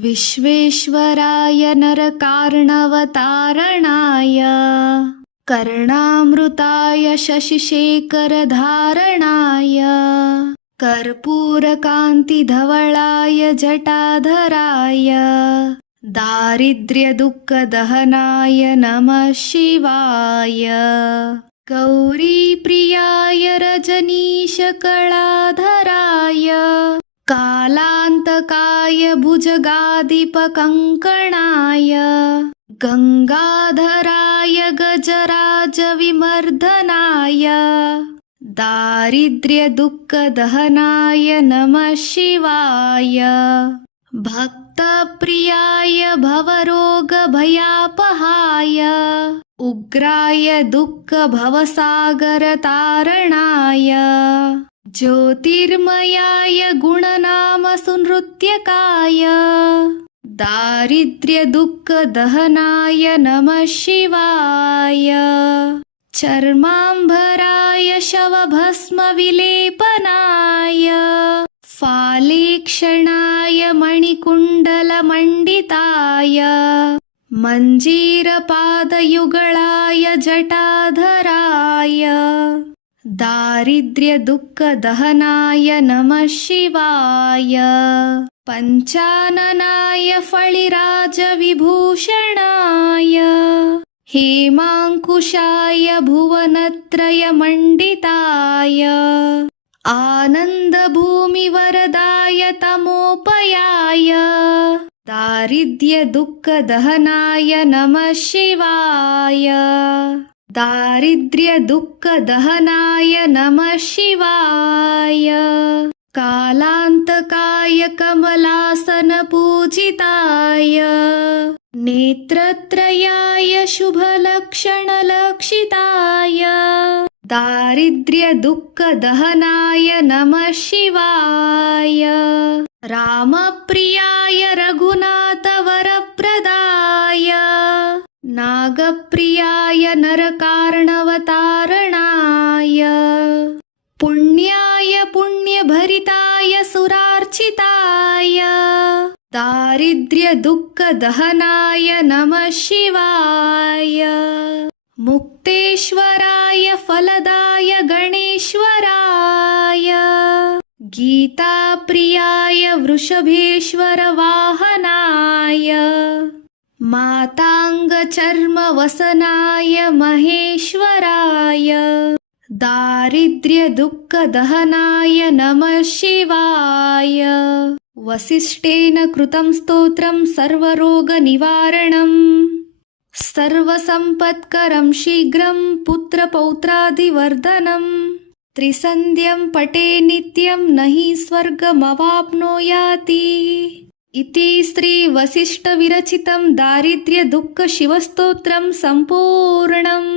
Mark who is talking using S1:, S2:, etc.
S1: विश्वेश्वराय नरकार्णवतारणाय कर्णामृताय शशिशेखरधारणाय कर्पूरकान्तिधवलाय जटाधराय दारिद्र्यदुःखदहनाय नमः शिवाय गौरीप्रियाय रजनीशकलाधराय कालान्तकाय भुजगाधिपकङ्कणाय गङ्गाधराय गजराजविमर्दनाय दारिद्र्यदुःखदहनाय नमः शिवाय। भक्तप्रियाय भवरोगभयापहाय उग्राय दुःखभवसागरतारणाय ज्योतिर्मयाय गुणनामसुनृत्यकाय दारिद्र्यदुःखदहनाय नमः शिवाय चर्माम्बराय शवभस्मविलेपनाय फालेक्षणाय मणिकुण्डलमण्डिताय मञ्जीरपादयुगळाय जटाधराय दारिद्र्यदुःखदहनाय नमः शिवाय। पञ्चाननाय फळिराजविभूषणाय। हेमाङ्कुशाय भुवनत्रयमण्डिताय। आनन्दभूमिवरदाय तमोपयाय। दारिद्र्यदुःखदहनाय नमः शिवाय दारिद्र्यदुःखदहनाय नमः शिवाय। कालान्तकाय कमलासनपूजिताय नेत्रत्रयाय शुभलक्षणलक्षिताय। दारिद्र्यदुःखदहनाय नमः शिवाय। रामप्रियाय रघुनाथवरप्रदाय। नागप्रियाय नरकार्णवतारणाय पुण्याय पुण्यभरिताय सुरार्चिताय। दारिद्र्यदुःखदहनाय नमः शिवाय। मुक्तेश्वराय फलदाय गणेश्वराय। गीताप्रियाय वृषभेश्वरवाहनाय माताङ्गचर्मवसनाय महेश्वराय। दारिद्र्यदुःखदहनाय नमः शिवाय। वसिष्ठेन कृतं स्तोत्रं सर्वरोगनिवारणम्। सर्वसम्पत्करं शीघ्रं पुत्रपौत्रादिवर्धनम्। त्रिसन्ध्यं पटे नित्यं न हि स्वर्गमवाप्नोयाति इति श्रीवसिष्ठविरचितं दारिद्र्यदुःखशिवस्तोत्रं सम्पूर्णम्